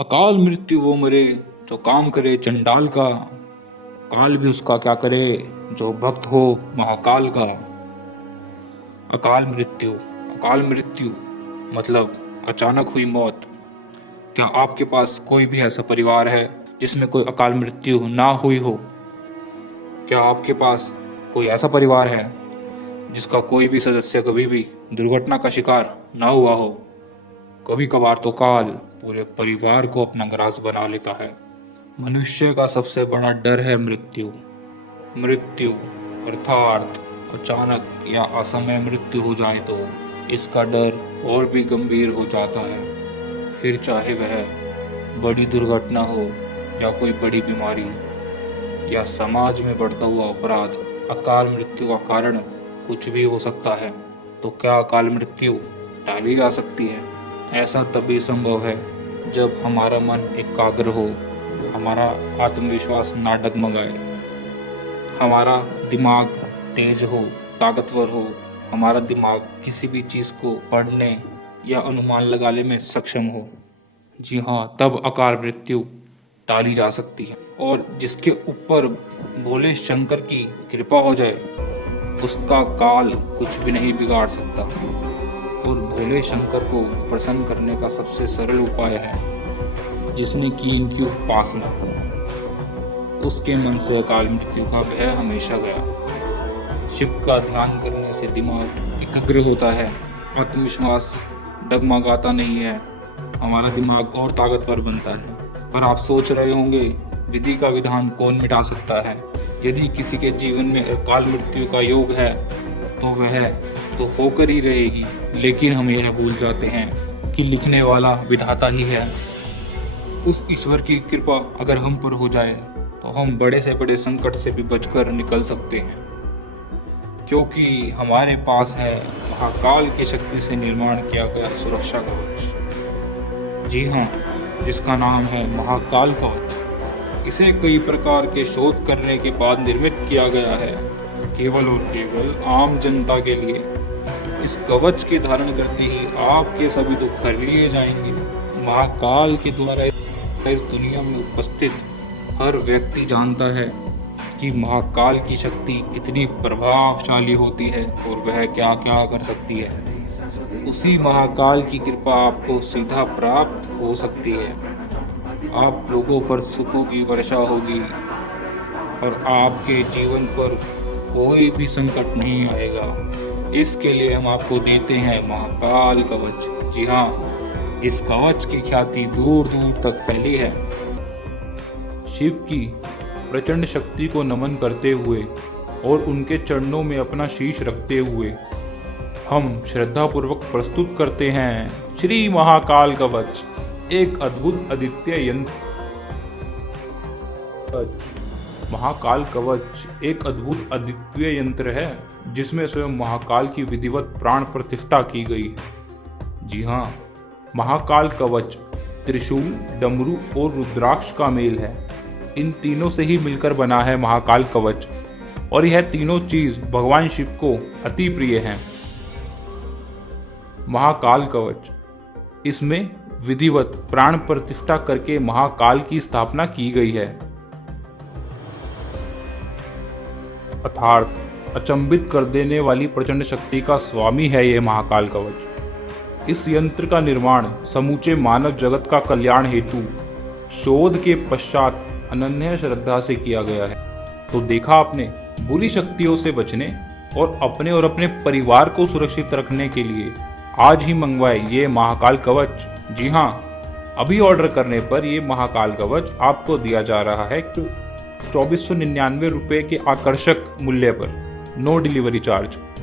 अकाल मृत्यु वो मरे जो काम करे चंडाल का, काल भी उसका क्या करे जो भक्त हो महाकाल का। अकाल मृत्यु मतलब अचानक हुई मौत। क्या आपके पास कोई भी ऐसा परिवार है जिसमें कोई अकाल मृत्यु ना हुई हो? क्या आपके पास कोई ऐसा परिवार है जिसका कोई भी सदस्य कभी भी दुर्घटना का शिकार ना हुआ हो? कभी कभार तो काल पूरे परिवार को अपना ग्रास बना लेता है। मनुष्य का सबसे बड़ा डर है मृत्यु अर्थात अचानक या असमय मृत्यु हो जाए तो इसका डर और भी गंभीर हो जाता है। फिर चाहे वह बड़ी दुर्घटना हो या कोई बड़ी बीमारी या समाज में बढ़ता हुआ अपराध, अकाल मृत्यु का कारण कुछ भी हो सकता है। तो क्या अकाल मृत्यु टाली जा सकती है? ऐसा तभी संभव है जब हमारा मन एकाग्र हो, हमारा आत्मविश्वास ना डगमगाए, हमारा दिमाग तेज हो, ताकतवर हो, हमारा दिमाग किसी भी चीज़ को पढ़ने या अनुमान लगाने में सक्षम हो। जी हाँ, तब अकाल मृत्यु टाली जा सकती है। और जिसके ऊपर भोले शंकर की कृपा हो जाए उसका काल कुछ भी नहीं बिगाड़ सकता। और भोले शंकर को प्रसन्न करने का सबसे सरल उपाय है जिसने की इनकी उपासना, उसके मन से अकाल मृत्यु का भय हमेशा गया। शिव का ध्यान करने से दिमाग एकाग्र होता है, आत्मविश्वास डगमगाता नहीं है, हमारा दिमाग और ताकतवर बनता है। पर आप सोच रहे होंगे विधि का विधान कौन मिटा सकता है? यदि किसी के जीवन में अकाल मृत्यु का योग है तो वह तो होकर ही रहेगी, लेकिन हम यह भूल जाते हैं कि लिखने वाला विधाता ही है। उस ईश्वर की कृपा अगर हम पर हो जाए तो हम बड़े से बड़े संकट से भी बचकर निकल सकते हैं, क्योंकि हमारे पास है महाकाल की शक्ति से निर्माण किया गया सुरक्षा कवच। जी हाँ, जिसका नाम है महाकाल कवच। इसे कई प्रकार के शोध करने के बाद निर्मित किया गया है, केवल और केवल आम जनता के लिए। इस कवच के धारण करते ही आपके सभी दुख हर लिए जाएंगे। महाकाल के द्वारा इस दुनिया में उपस्थित हर व्यक्ति जानता है कि महाकाल की शक्ति कितनी प्रभावशाली होती है और वह क्या क्या कर सकती है। उसी महाकाल की कृपा आपको सीधा प्राप्त हो सकती है। आप लोगों पर सुखों की वर्षा होगी और आपके जीवन पर कोई भी संकट नहीं आएगा। इसके लिए हम आपको देते हैं महाकाल कवच। जी हाँ, इस कवच की ख्याति दूर दूर तक फैली है। शिव की प्रचंड शक्ति को नमन करते हुए और उनके चरणों में अपना शीश रखते हुए हम श्रद्धापूर्वक प्रस्तुत करते हैं श्री महाकाल कवच, एक अद्भुत अद्वितीय यंत्र। महाकाल कवच एक अद्भुत अद्वितीय यंत्र है जिसमें स्वयं महाकाल की विधिवत प्राण प्रतिष्ठा की गई है। जी हाँ, महाकाल कवच त्रिशूल, डमरू और रुद्राक्ष का मेल है। इन तीनों से ही मिलकर बना है महाकाल कवच और यह तीनों चीज भगवान शिव को अति प्रिय हैं। महाकाल कवच, इसमें विधिवत प्राण प्रतिष्ठा करके महाकाल की स्थापना की गई है, अर्थात अचंभित कर देने वाली प्रचंड शक्ति का स्वामी है यह महाकाल कवच। इस यंत्र का निर्माण समूचे मानव जगत का कल्याण हेतु शोध के पश्चात अनन्य श्रद्धा से किया गया है। तो देखा आपने, बुरी शक्तियों से बचने और अपने परिवार को सुरक्षित रखने के लिए आज ही मंगवाए ये महाकाल कवच। जी हाँ, अभी ऑर्डर करने पर ये महाकाल कवच आपको दिया जा रहा है 2499 रुपये के आकर्षक मूल्य पर, नो डिलीवरी चार्ज।